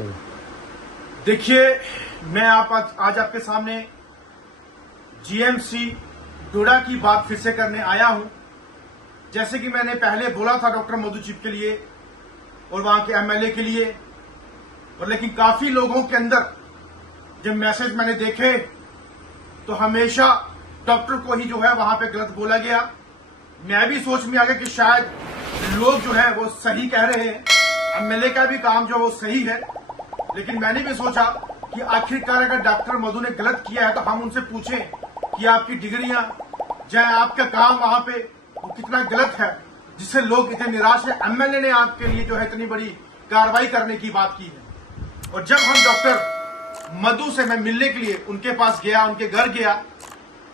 करो। देखिए, मैं आज आपके सामने जीएमसी डोडा की बात फिर से करने आया हूं। जैसे कि मैंने पहले बोला था डॉक्टर मधु चिब के लिए और वहां के एमएलए के लिए, और लेकिन काफी लोगों के अंदर जब मैसेज मैंने देखे तो हमेशा डॉक्टर को ही जो है वहां पे गलत बोला गया। मैं भी सोच में आ गया कि शायद लोग जो है वो सही कह रहे हैं, एमएलए का भी काम जो है वो सही है। लेकिन मैंने भी सोचा कि आखिरकार अगर डॉक्टर मधु ने गलत किया है तो हम उनसे पूछें कि आपकी डिग्रियां चाहे आपका काम वहां पे वो कितना गलत है जिससे लोग इतने निराश है। एमएलए ने आपके लिए जो है इतनी बड़ी कार्रवाई करने की बात की है। और जब हम डॉक्टर मधु से मैं मिलने के लिए उनके पास गया, उनके घर गया,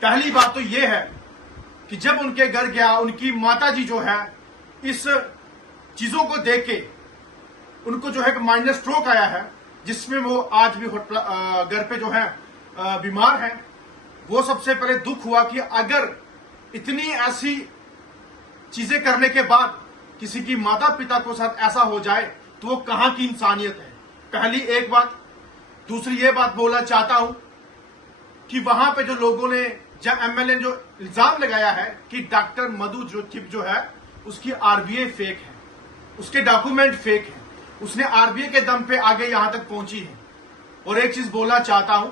पहली बात तो ये है कि जब उनके घर गया, उनकी माताजी जो है इस चीजों को देख के उनको जो है एक माइनर स्ट्रोक आया है, जिसमें वो आज भी घर पे जो है बीमार है। वो सबसे पहले दुख हुआ कि अगर इतनी ऐसी चीजें करने के बाद किसी की माता पिता को साथ ऐसा हो जाए तो वो कहां की इंसानियत है। पहली एक बात। दूसरी ये बात बोलना चाहता हूं कि वहां पे जो लोगों ने जब एमएलए ने जो इल्जाम लगाया है कि डॉक्टर मधु चिब जो है उसकी आरबीआई फेक है, उसके डॉक्यूमेंट फेक है, उसने आरबीआई के दम पे आगे यहां तक पहुंची है। और एक चीज बोलना चाहता हूं,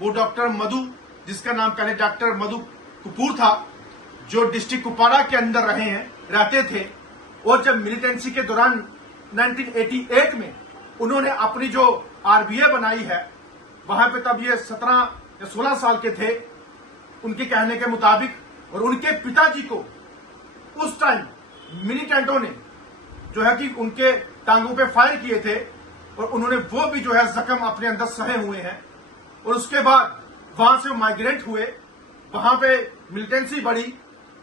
वो डॉक्टर मधु, जिसका नाम पहले डॉक्टर मधु कपूर था, जो डिस्ट्रिक्ट कुपवाड़ा के अंदर रहते थे, और जब मिलिटेंसी के दौरान 1988 में उन्होंने अपनी जो आरबीआई बनाई है, वहां पे तब ये 17 या 16 साल के थे उनके कहने के मुताबिक। और उनके पिताजी को उस टाइम मिलिटेंटों ने जो है कि उनके टांगों पे फायर किए थे, और उन्होंने वो भी जो है जख्म अपने अंदर सहे हुए हैं। और उसके बाद वहां से माइग्रेट हुए, वहां पे मिलिटेंसी बढ़ी,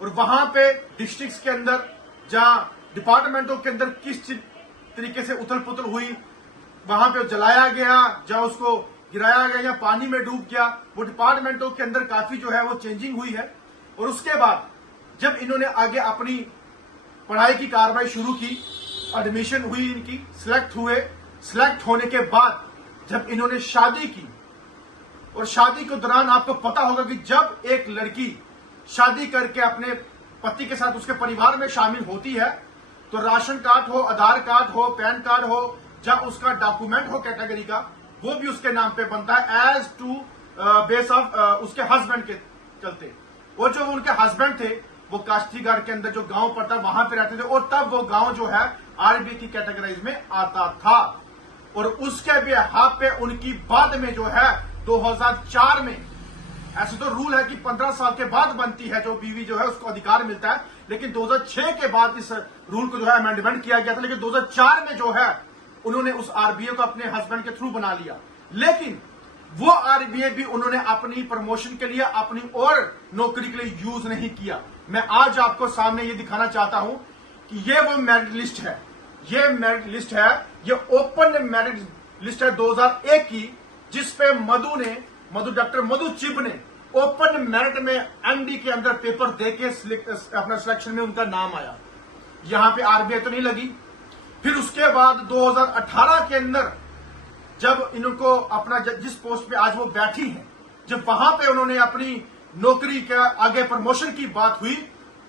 और वहां पे डिस्ट्रिक्ट्स के अंदर जहां डिपार्टमेंटों के अंदर किस तरीके से उथल पुथल हुई, वहां पे जलाया गया, जहां उसको गिराया गया या पानी में डूब गया, वो डिपार्टमेंटों के अंदर काफी जो है वो चेंजिंग हुई है। और उसके बाद जब इन्होंने आगे अपनी पढ़ाई की कार्रवाई शुरू की, एडमिशन हुई इनकी, सिलेक्ट हुए, सिलेक्ट होने के बाद जब इन्होंने शादी की, और शादी के दौरान आपको पता होगा कि जब एक लड़की शादी करके अपने पति के साथ उसके परिवार में शामिल होती है तो राशन कार्ड हो, आधार कार्ड हो, पैन कार्ड हो, जहां उसका डॉक्यूमेंट हो कैटेगरी का, वो भी उसके नाम पे बनता है एज टू बेस ऑफ उसके हस्बैंड के चलते। और जो उनके हस्बैंड थे वो काश्तीगढ़ के अंदर जो गांव पड़ता है वहां पे रहते थे, और तब वो गांव जो है आरबीआई की कैटेगराइज में आता था। और उसके भी हाथ पे उनकी बाद में जो है 2004 में, ऐसे तो रूल है कि 15 साल के बाद बनती है जो बीवी जो है उसको अधिकार मिलता है, लेकिन 2006 के बाद इस रूल को जो है अमेंडमेंट किया गया था। लेकिन 2004 में जो है उन्होंने उस आरबीआई को अपने हस्बैंड के थ्रू बना लिया। लेकिन वो आरबीआई भी उन्होंने अपनी प्रमोशन के लिए, अपनी और नौकरी के लिए यूज नहीं किया। मैं आज आपको सामने ये दिखाना चाहता हूं कि ये वो मेरिट लिस्ट है, ये मेरिट लिस्ट है, ये ओपन मेरिट लिस्ट है 2001 की, जिसपे डॉक्टर मधु चिब ने ओपन मेरिट में एमडी के अंदर पेपर देके अपना सिलेक्शन में उनका नाम आया। यहां पे आरबीआई तो नहीं लगी। फिर उसके बाद 2018 के अंदर जब इनको अपना जिस पोस्ट पे आज वो बैठी हैं, जब वहां पे उन्होंने अपनी नौकरी के आगे प्रमोशन की बात हुई,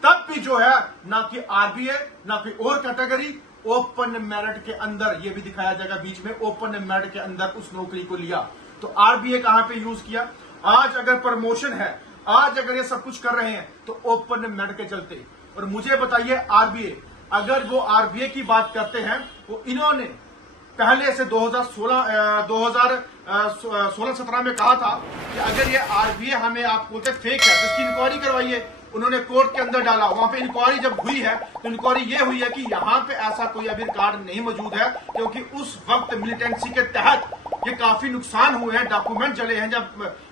तब भी जो है ना कि आरबीआई ना कोई और कैटेगरी, ओपन मेरिट के अंदर, ये भी दिखाया जाएगा बीच में, ओपन मेरिट के अंदर उस नौकरी को लिया। तो आरबीआई कहां पे यूज किया? आज अगर प्रमोशन है, आज अगर ये सब कुछ कर रहे हैं तो ओपन मेरिट के चलते। और मुझे बताइए, आरबीआई अगर वो आरबीआई की बात करते हैं, वो इन्होंने पहले से 2016-17 में कहा था कि अगर ये आरबीआई हमें आप बोलते फेक है, जिसकी इंक्वायरी करवाइए। उन्होंने कोर्ट के अंदर डाला, वहां पे इंक्वायरी जब हुई है तो इंक्वायरी ये हुई है कि यहाँ पे ऐसा कोई अभी रिकॉर्ड नहीं मौजूद है, क्योंकि उस वक्त मिलिटेंसी के तहत ये काफी नुकसान हुए हैं, डॉक्यूमेंट जले हैं, जब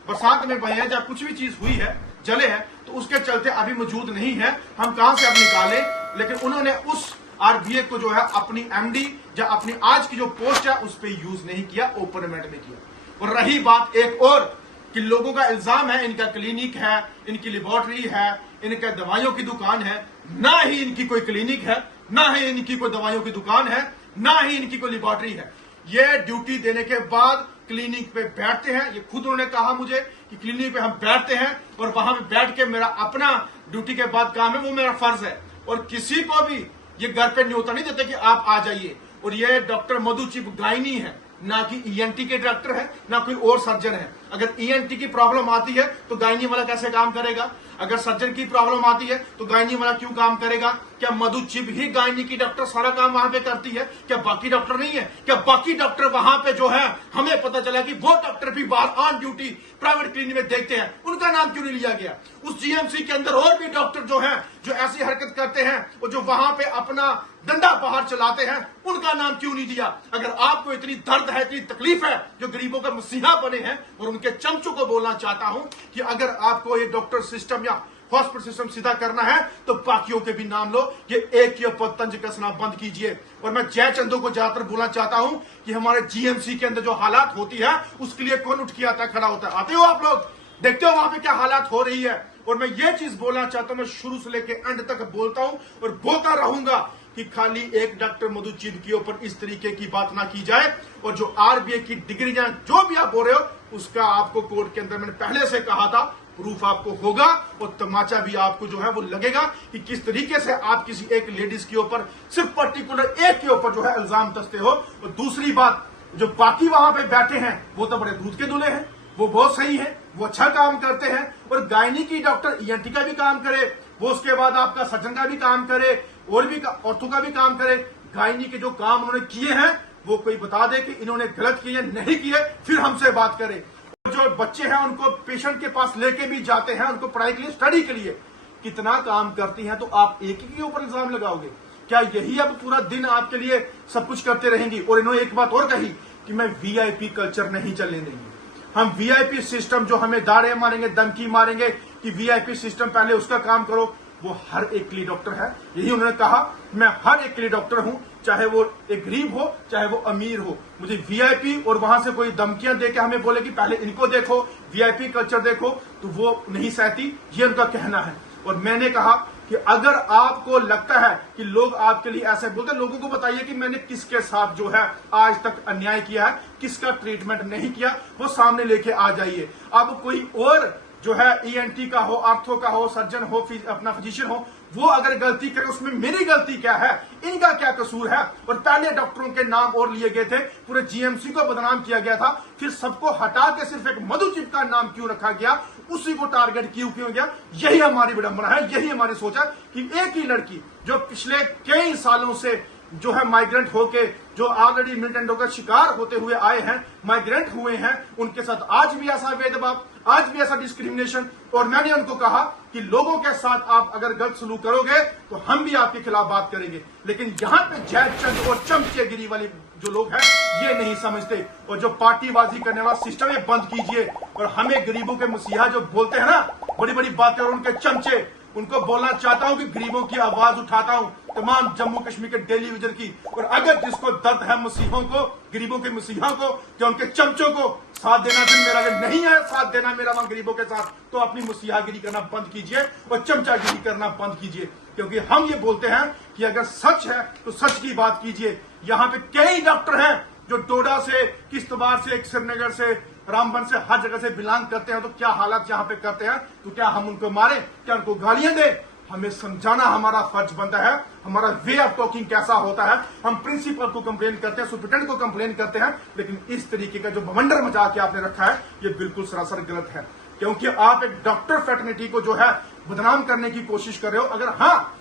बरसात में बहे हैं, जब कुछ भी चीज हुई है, जले हैं, तो उसके चलते अभी मौजूद नहीं है। हम कहां से अब निकालें? लेकिन उन्होंने उस आरबीआई को जो है अपनी एमडी या अपनी आज की जो पोस्ट है उस पर यूज नहीं किया, ओपन मेरिट में किया। और रही बात एक और कि लोगों का इल्जाम है इनका क्लिनिक है, इनकी लेबोरेटरी है, इनका दवाइयों की दुकान है। ना ही इनकी कोई क्लिनिक है, ना ही इनकी कोई दवाइयों की दुकान है, ना ही इनकी कोई लेबोरेटरी है। ये ड्यूटी देने के बाद क्लिनिक पे बैठते हैं। ये खुद उन्होंने कहा मुझे कि क्लिनिक पे हम बैठते हैं और वहां पे बैठ के मेरा अपना ड्यूटी के बाद काम है, वो मेरा फर्ज है। और किसी को भी ये घर पे न्योता नहीं देते कि आप आ जाइए। और ये डॉक्टर मधु चिब गायनी है, ना कि ईएनटी के डॉक्टर है, ना कोई और सर्जन है। अगर ईएनटी की प्रॉब्लम आती है तो गायनी वाला कैसे काम करेगा? अगर सर्जन की प्रॉब्लम आती है तो गायनी वाला क्यों काम करेगा? क्या मधु चिब ही गायनी की डॉक्टर सारा काम वहां पे करती है? क्या बाकी डॉक्टर नहीं है? क्या बाकी डॉक्टर वहां पे जो है, हमें पता चला कि वो डॉक्टर भी बाहर ऑन ड्यूटी प्राइवेट क्लिनिक में देखते हैं, उनका नाम क्यों नहीं लिया गया? उस जीएमसी के अंदर और भी डॉक्टर जो है, जो ऐसी हरकत करते हैं और जो वहां पे अपना डंडा बाहर चलाते हैं, उनका नाम क्यों नहीं दिया? अगर आपको इतनी दर्द है, इतनी तकलीफ है, जो गरीबों का मसीहा बने हैं, और उनके चमचों को बोलना चाहता हूं कि अगर आपको ये डॉक्टर सिस्टम या हॉस्पिटल सिस्टम सीधा करना है तो बाकियों के भी नाम लो। ये एक के ऊपर तंज कसना बंद कीजिए। और मैं जय चंदो को ज्यादातर बोलना चाहता हूं कि हमारे जीएमसी के अंदर जो हालात होती है, उसके लिए कौन उठ के आता खड़ा होता है? आते हो आप लोग, देखते हो वहां पे क्या हालात हो रही है। और मैं ये चीज बोलना चाहता हूं, मैं शुरू से लेकर एंड तक बोलता हूं और बोलता रहूंगा कि खाली एक डॉक्टर मधु चिब के ऊपर इस तरीके की बात ना की जाए। और जो आरबीआई की डिग्रियां जो भी आप बोल रहे हो, उसका आपको कोर्ट के अंदर मैंने पहले से कहा था, प्रूफ आपको होगा और तमाचा भी आपको जो है वो लगेगा कि किस तरीके से आप किसी एक लेडीज के ऊपर, सिर्फ पर्टिकुलर एक के ऊपर जो है इल्जाम कसते हो। और दूसरी बात, जो बाकी वहां पे बैठे हैं वो तो बड़े दूध के दूल्हे हैं, वो बहुत सही है, वो अच्छा काम करते हैं। और गायनी की डॉक्टर ईएनटी का भी काम करे, वो उसके बाद आपका सर्जन का भी काम करे, और भी ऑर्थो का भी काम करे। गायनी के जो काम उन्होंने किए हैं वो कोई बता दे कि इन्होंने गलत किए नहीं किए, फिर हमसे बात करे। जो बच्चे हैं उनको पेशेंट के पास लेके भी जाते हैं, उनको पढ़ाई के लिए, स्टडी के लिए कितना काम करती हैं, तो आप एक ही के ऊपर इल्जाम लगाओगे? क्या यही अब पूरा दिन आपके लिए सब कुछ करते रहेंगी? और इन्होंने एक बात और कही कि मैं वीआईपी कल्चर नहीं चलने देंगे। हम वीआईपी सिस्टम, जो हमें दाड़े मारेंगे, धमकी मारेंगे कि वीआईपी सिस्टम पहले उसका काम करो, वो हर एक के लिए डॉक्टर है। यही उन्होंने कहा, मैं हर एक के लिए डॉक्टर हूं, चाहे वो एक गरीब हो, चाहे वो अमीर हो। मुझे वीआईपी और वहां से कोई धमकियां देके हमें बोले कि पहले इनको देखो, वीआईपी कल्चर देखो, तो वो नहीं सहती, ये उनका कहना है। और मैंने कहा कि अगर आपको लगता है कि लोग आपके लिए ऐसे बोलते, लोगों को बताइए कि मैंने किसके साथ जो है आज तक अन्याय किया है, किसका ट्रीटमेंट नहीं किया, वो सामने लेके आ जाइए। अब कोई और जो है ईएनटी का हो, आर्थो का हो, सर्जन हो, अपना फिजिशियन हो, वो अगर गलती करे, उसमें मेरी गलती क्या है, इनका क्या कसूर है? और पहले डॉक्टरों के नाम और लिए गए थे, पूरे जीएमसी को बदनाम किया गया था, फिर सबको हटा के सिर्फ एक मधु चिब का नाम क्यों रखा गया, उसी को टारगेट क्यों गया? यही हमारी विडंबना है, यही हमारी सोच है कि एक ही लड़की जो पिछले कई सालों से जो है माइग्रेंट होके, जो ऑलरेडी मिलिटेंटों का शिकार होते हुए आए हैं, माइग्रेंट हुए हैं, उनके साथ आज भी ऐसा भेदभाव, आज भी ऐसा डिस्क्रिमिनेशन। और मैंने उनको कहा कि लोगों के साथ आप अगर गलत सलूक करोगे तो हम भी आपके खिलाफ बात करेंगे। लेकिन यहाँ पे जयचंद और चमचेगिरी वाले जो लोग हैं, ये नहीं समझते। और जो पार्टीबाजी करने वाला सिस्टम है, बंद कीजिए। और हमें गरीबों के मसीहा जो बोलते हैं ना, बड़ी बड़ी बातें, और उनके चमचे, उनको बोलना चाहता हूं कि गरीबों की आवाज उठाता हूं, तमाम जम्मू कश्मीर के टेलीविजन की। और अगर जिसको दर्द है मसीहों को, गरीबों के मसीहा को, जो उनके चमचों को साथ देना दिन मेरा, अगर नहीं है साथ देना मेरा वहां गरीबों के साथ, तो अपनी मसीहागिरी करना बंद कीजिए और चमचागिरी करना बंद कीजिए। क्योंकि हम ये बोलते हैं कि अगर सच है तो सच की बात कीजिए। यहाँ पे कई डॉक्टर हैं जो डोडा से, किश्तवाड़ से, श्रीनगर से, रामबन से, हर जगह से बिलोंग करते हैं। तो क्या हालात यहाँ पे करते हैं, तो क्या हम उनको मारे, क्या उनको गालियां दे? हमें समझाना हमारा फर्ज बनता है, हमारा वे ऑफ टॉकिंग कैसा होता है। हम प्रिंसिपल को कंप्लेन करते हैं, सुप्रिटेंडेंट को कंप्लेन करते हैं, लेकिन इस तरीके का जो बवंडर मचा के आपने रखा है, ये बिल्कुल सरासर गलत है। क्योंकि आप एक डॉक्टर फ्रेटर्निटी को जो है बदनाम करने की कोशिश कर रहे हो। अगर हाँ,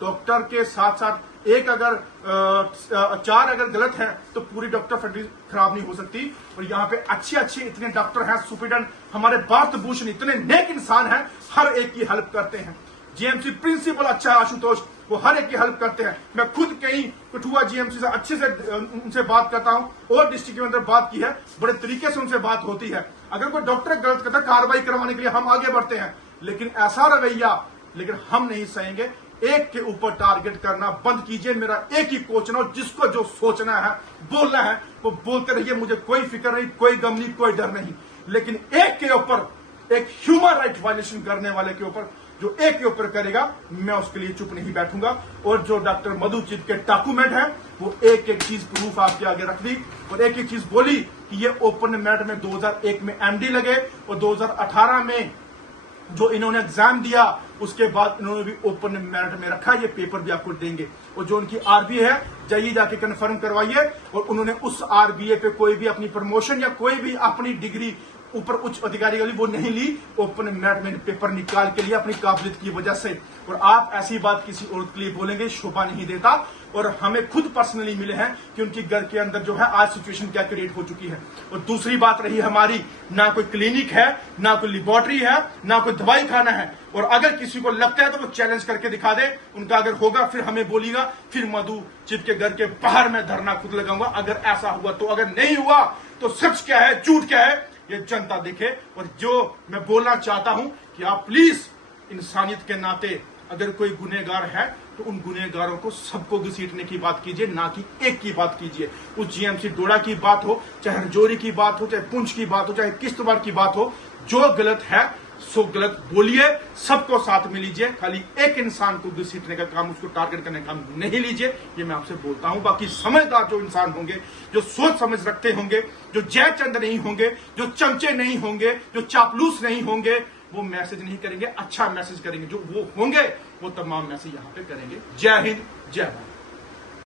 डॉक्टर के साथ साथ एक अगर चार अगर गलत है तो पूरी डॉक्टर फ्रेटर्निटी खराब नहीं हो सकती। और यहाँ पे अच्छे अच्छे इतने डॉक्टर हैं, सुप्रिटेंडेंट हमारे भारत भूषण इतने नेक इंसान हैं, हर एक की हेल्प करते हैं। जीएमसी प्रिंसिपल अच्छा है आशुतोष, वो हर एक की हेल्प करते हैं। मैं खुद कहीं कठुआ जीएमसी से अच्छे से उनसे बात करता हूं, और डिस्ट्रिक्ट के अंदर बात की है, बड़े तरीके से उनसे बात होती है। अगर कोई डॉक्टर गलत करता है, कार्रवाई करवाने के लिए हम आगे बढ़ते हैं, लेकिन ऐसा रवैया लेकिन हम नहीं सहेंगे। एक के ऊपर टारगेट करना बंद कीजिए। मेरा एक ही क्वेश्चन है, जिसको जो सोचना है, बोलना है, वो बोलते रहिए, मुझे कोई फिक्र नहीं, कोई गम नहीं, कोई डर नहीं। लेकिन एक के ऊपर, एक ह्यूमन राइट वायलेशन करने वाले के ऊपर, जो एक के ऊपर करेगा मैं उसके लिए चुप नहीं बैठूंगा। और जो डॉक्टर मधु चिप के डॉक्यूमेंट है वो एक एक चीज प्रूफ आपके आगे रख दी और एक एक चीज बोली कि ये ओपन मेरिट में 2001 में एमडी लगे और 2018 में जो इन्होंने एग्जाम दिया उसके बाद इन्होंने भी ओपन मेरिट में रखा। ये पेपर भी आपको देंगे और जो उनकी आरबीए है जाइए जाके कंफर्म करवाइए। और उन्होंने उस आरबीए पे कोई भी अपनी प्रमोशन या कोई भी अपनी डिग्री ऊपर उच्च अधिकारी वाली वो नहीं ली, ओपन मेरिट में पेपर निकाल के लिए अपनी काबिलियत की वजह से। और आप ऐसी बात किसी औरत के लिए बोलेंगे शोभा नहीं देता। और हमें खुद पर्सनली मिले हैं कि उनके घर के अंदर जो है आज सिचुएशन क्या क्रिएट हो चुकी है। और दूसरी बात रही हमारी, ना कोई क्लिनिक है, ना कोई लेबोरेटरी है, ना कोई दवाई खाना है। और अगर किसी को लगता है तो वो चैलेंज करके दिखा दे, उनका अगर होगा फिर हमें बोलिएगा, फिर मधु चिप के घर के बाहर मैं धरना खुद लगाऊंगा अगर ऐसा हुआ तो। अगर नहीं हुआ तो सच क्या है झूठ क्या है ये जनता देखे। और जो मैं बोलना चाहता हूं कि आप प्लीज इंसानियत के नाते अगर कोई गुनहगार है तो उन गुनहगारों को सबको घसीटने की बात कीजिए, ना कि एक की बात कीजिए। उस जीएमसी डोडा की बात हो, चाहे हरजोरी की बात हो, चाहे पुंछ की बात हो, चाहे किश्तवाड़ की बात हो, जो गलत है सो गलत बोलिए, सबको साथ में लीजिए। खाली एक इंसान को घसीटने का काम, उसको टारगेट करने का काम नहीं लीजिए। ये मैं आपसे बोलता हूं। बाकी समझदार जो इंसान होंगे, जो सोच समझ रखते होंगे, जो जयचंद नहीं होंगे, जो चमचे नहीं होंगे, जो चापलूस नहीं होंगे, वो मैसेज नहीं करेंगे, अच्छा मैसेज करेंगे। जो वो होंगे वो तमाम मैसेज यहां पे करेंगे। जय हिंद, जय भारत।